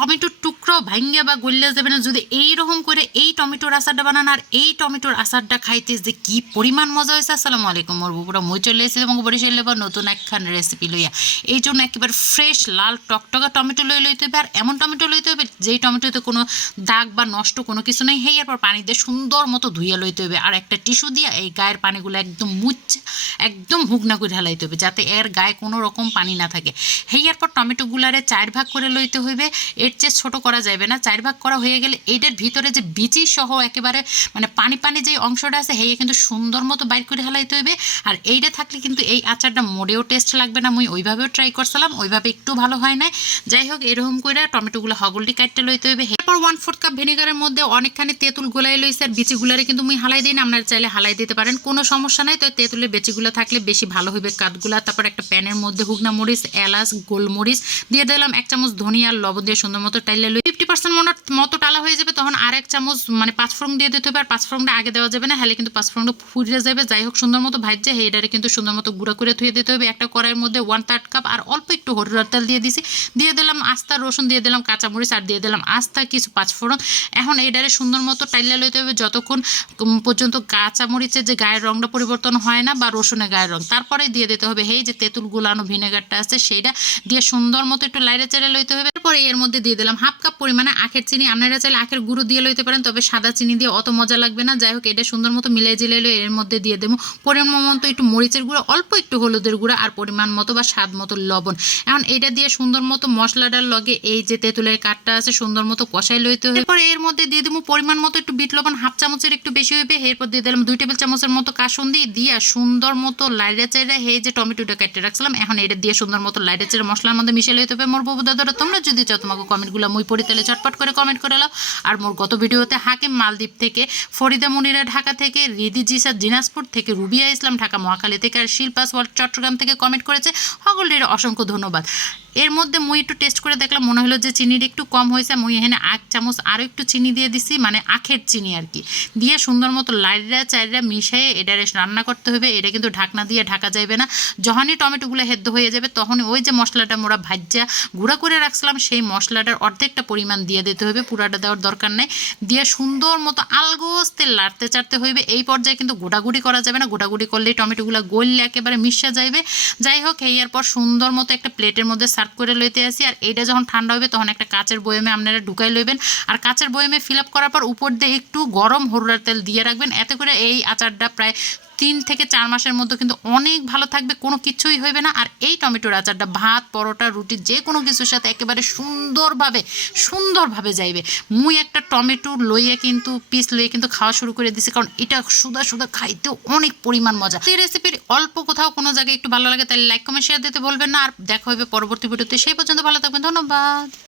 টমেটোর টুকরো ভাঙ্গা বা গলিয়া যাবে না। যদি এই রকম করে এই টমেটোর আচারটা বানান আর এই টমেটোর আচারটা খাইতে যে কি পরিমাণ মজা হয়েছে, আসসালামু আলাইকুম মোর বুপুরা মই চলে এসেছি এবং বরিশাল লেবার নতুন একখান রেসিপি লইয়া। এই জন্য একেবারে ফ্রেশ লাল, টকটকা টমেটো লই লইতে হবে। আর এমন টমেটো লইতে হবে যেই টমেটোতে কোনো দাগ বা নষ্ট কোনো কিছু নেই। হেয়ার পর পানি দিয়ে সুন্দর মতো ধুইয়া লইতে হবে। আর একটা টিস্যু দিয়ে এই গায়ের পানিগুলো একদম মুচ্ছে একদম হুগনা করে ঢালাইতে হবে। যাতে এর গায়ে কোনো রকম পানি না থাকে। হেয়ার পর টমেটোগুলারে চার ভাগ করে লইতে হইবে। এর চেয়ে ছোট করা যাবে না। চার ভাগ করা হয়ে গেলে এইটার ভিতরে যে বিচি সহ একেবারে মানে পানি পানি যে অংশটা আছে, হেয়ে কিন্তু সুন্দর মতো বাইর করে হেলাইতে হইবে। আর এইটা থাকলে কিন্তু এই আচারটা মোড়েও টেস্ট লাগবে না। মুই ওইভাবেও ট্রাই করছিলাম, ওইভাবে একটু ভালো হয় না যাই হোক, এরকম করে টমেটোগুলো হগলটি কাটতে লইতে হইবে। ওয়ান ফোর্থ কাপ ভিনেগারের মধ্যে অনেকখানি তেঁতুল গোলাই লইছে, আর বিচিগুলারে কিন্তু মুই হালাই দিই না আপনারা চাইলে হালাই দিতে পারেন, কোনো সমস্যা নাই। তো তেঁতুলের বেচিগুলা থাকলে বেশি ভালো হইবে কাঠগুলা। তারপর একটা প্যানের মধ্যে হুগনা মরিচ, এলাচ, গোলমরিচ দিয়ে দিলাম, এক চামচ ধনিয়া, লবণ দিয়ে সুন্দর মতো টাইলে লই পার্সেন্ট মতো টালা হয়ে যাবে, তখন আর এক চামচ মানে পাঁচ ফোড়ন দিয়ে দিতে হবে, আর পাঁচ ফোড়নটা আগে দেওয়া যাবে না, হলে কিন্তু পাঁচ ফোড়নটা ফুরিয়ে যাবে। যাই হোক, সুন্দর মতো ভাজছে, হেডারে কিন্তু সুন্দর মতো গুঁড়া করে ধুয়ে দিতে হবে। একটা কড়াইয়ের মধ্যে ওয়ান থার্ড কাপ আর অল্প একটু হরিয়ার তেল দিয়ে দিছি। দিয়ে দিলাম আস্তা, রসুন দিয়ে দিলাম কাঁচামরিচ, আর দিয়ে দিলাম আস্তা, কিছু পাঁচ ফোড়ন। এখন এডারে সুন্দর মতো টাইলে লইতে হবে, যতক্ষণ পর্যন্ত কাঁচামরিচের যে গায়ের রঙটা পরিবর্তন হয় না, বা রসুনের গায়ের রং। তারপরে দিয়ে দিতে হবে, এই যে তেঁতুল গুলানো ভিনেগারটা আছে সেইটা দিয়ে সুন্দর মতো একটু লাইড়ে চেড়ে লইতে হবে। এরপরে এর মধ্যে দিয়ে দিলাম হাফ কাপ পরিমাণে আখের চিনি, আপনারা চাইলে আখের গুঁড়ো দিয়ে লইতে পারেন, তবে সাদা চিনি দিয়ে অত মজা লাগবে না। যাই হোক, এটা সুন্দর মতো মিলাই জিলাই লই এর মধ্যে দিয়ে দেবো। পরিমাণ মতো একটু মরিচের গুঁড়ো, অল্প একটু হলুদের গুঁড়ো আর পরিমাণ মতো বা স্বাদ মতো লবণ। এখন এটা দিয়ে সুন্দর মতো মশলাটার লগে এই যে তেঁতুলের কাঠটা আছে, সুন্দর মতো কষাই লইতে হবে। এরপর এর মধ্যে দিয়ে দেবো পরিমাণ মতো একটু বিট লবণ, হাফ চামচের একটু বেশি হইবে। এরপর দিয়ে দিলাম দুই টেবিল চামচের মতো কাসুন্দি দিয়ে সুন্দর মতো লাইড়ে চাইড়ে হে যে টমেটোটা কেটে রাখছিলাম, এখন এটা দিয়ে সুন্দর মতো লাইড়ে চেড়ে মশলার মধ্যে মিশে লইতে হবে। মোর বাবু দাদারা, তোমরা যদি চাও তোমাকে কমেন্টগুলো মুই পড়ি তাহলে চটপট করে কমেন্ট করে লাও আর মোর গত ভিডিওতে হাকিম মালদ্বীপ থেকে, ফরিদা মুনিরা ঢাকা থেকে, রিদি জিসা দিনাজপুর থেকে, রুবিয়া ইসলাম ঢাকা মহাকালী থেকে আর শিল্পাস ওয়ার্ল্ড চট্টগ্রাম থেকে কমেন্ট করেছে। সকলের অসংখ্য ধন্যবাদ। এর মধ্যে মুই একটু টেস্ট করে দেখলাম, মনে হলো যে চিনির একটু কম হয়েছে, মুই এখানে এক চামচ আরও একটু চিনি দিয়ে দিছি মানে আখের চিনি আর কি। দিয়ে সুন্দর মতো লাইরা চাইরা মিশিয়ে এটা রান্না করতে হবে, এটা কিন্তু ঢাকনা দিয়ে ঢাকা যাবে না। যখনই টমেটোগুলো হেদ্দ হয়ে যাবে, তখনই ওই যে মশলাটা মোরা ভাজ্যা গুঁড়া করে রাখছিলাম, সেই মশলাটার অর্ধেকটা পরিমাণ দিয়ে দিতে হবে, পুরাটা দেওয়ার দরকার নেই। দিয়ে সুন্দর মতো আলগোস্তে লাড়তে চাড়তে হইবে, এই পর্যায়ে কিন্তু গোটাগুড়ি করা যাবে না গোটাগুড়ি করলেই টমেটোগুলো গললে একেবারে মিশা যাইবে। যাই হোক, এই পর সুন্দর মতো একটা প্লেটের মধ্যে সার্ভ করে লইতে আসি, আর এইটা যখন ঠান্ডা হবে তখন একটা কাঁচের বয়মে আপনারা ঢুকাই লইবেন। আর কাচের বয়মে ফিল আপ করার পর উপর দিয়ে একটু গরম হরুড়ার তেল দিয়ে রাখবেন। এতে করে এই আচারটা প্রায় তিন থেকে চার মাসের মধ্যে কিন্তু অনেক ভালো থাকবে, কোনো কিছুই হইবে না। আর এই টমেটোর আচারটা ভাত, পরোটা, রুটি, যে কোনো কিছুর সাথে একেবারে সুন্দরভাবে সুন্দরভাবে যাইবে। মুই একটা টমেটো লইয়ে কিন্তু পিস লইয়ে কিন্তু খাওয়া শুরু করে দিছি, কারণ এটা সুদা সুদা খাইতেও অনেক পরিমাণ মজা। এই রেসিপির অল্প কোথাও কোনো জায়গায় একটু ভালো লাগে, তাহলে লাইক কমেন্ট শেয়ার দিতে বলবেন না। আর দেখা হবে পরবর্তী ভিডিওতে। সেই পর্যন্ত ভালো থাকবেন, ধন্যবাদ।